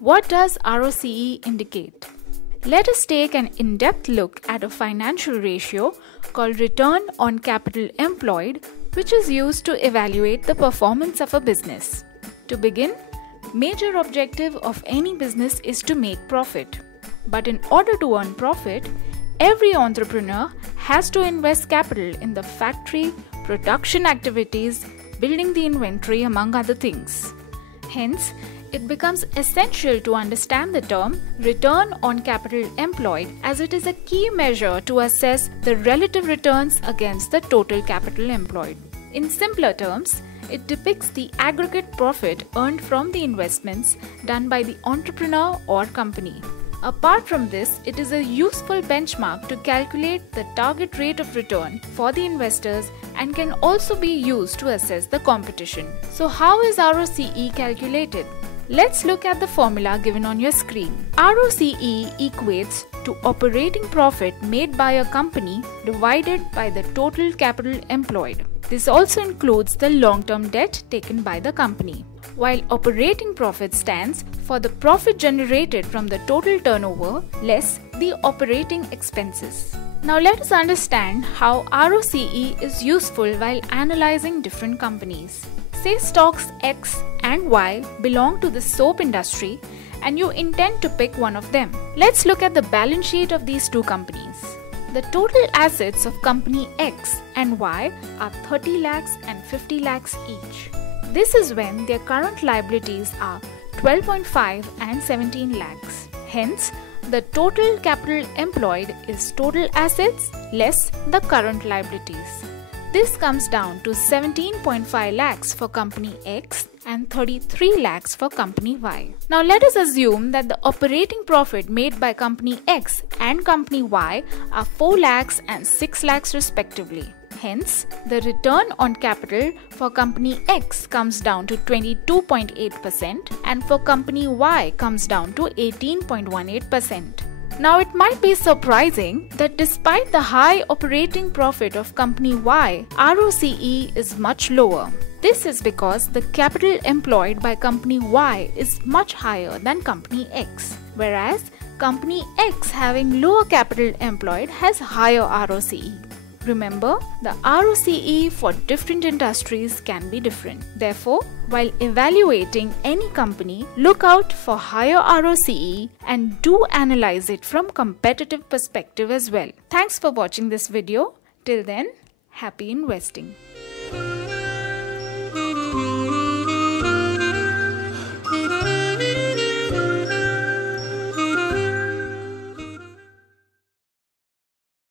What does ROCE indicate? Let us take an in-depth look at a financial ratio called Return on Capital Employed, which is used to evaluate the performance of a business. To begin, major objective of any business is to make profit. But in order to earn profit, every entrepreneur has to invest capital in the factory, production activities, building the inventory, among other things. Hence, it becomes essential to understand the term return on capital employed, as it is a key measure to assess the relative returns against the total capital employed. In simpler terms, it depicts the aggregate profit earned from the investments done by the entrepreneur or company. Apart from this, it is a useful benchmark to calculate the target rate of return for the investors and can also be used to assess the competition. So how is ROCE calculated? Let's look at the formula given on your screen. ROCE equates to operating profit made by a company divided by the total capital employed. This also includes the long-term debt taken by the company, while operating profit stands for the profit generated from the total turnover less the operating expenses. Now let us understand how ROCE is useful while analyzing different companies. Say stocks X and Y belong to the soap industry and you intend to pick one of them. Let's look at the balance sheet of these two companies. The total assets of company X and Y are 30 lakhs and 50 lakhs each. This is when their current liabilities are 12.5 and 17 lakhs. Hence, the total capital employed is total assets less the current liabilities. This comes down to 17.5 lakhs for company X and 33 lakhs for company Y. Now let us assume that the operating profit made by company X and company Y are 4 lakhs and 6 lakhs respectively. Hence, the return on capital for company X comes down to 22.8% and for company Y comes down to 18.18%. Now it might be surprising that despite the high operating profit of company Y, ROCE is much lower. This is because the capital employed by company Y is much higher than company X, whereas company X having lower capital employed has higher ROCE. Remember, the ROCE for different industries can be different. Therefore, while evaluating any company, look out for higher ROCE and do analyze it from competitive perspective as well. Thanks for watching this video. Till then, happy investing.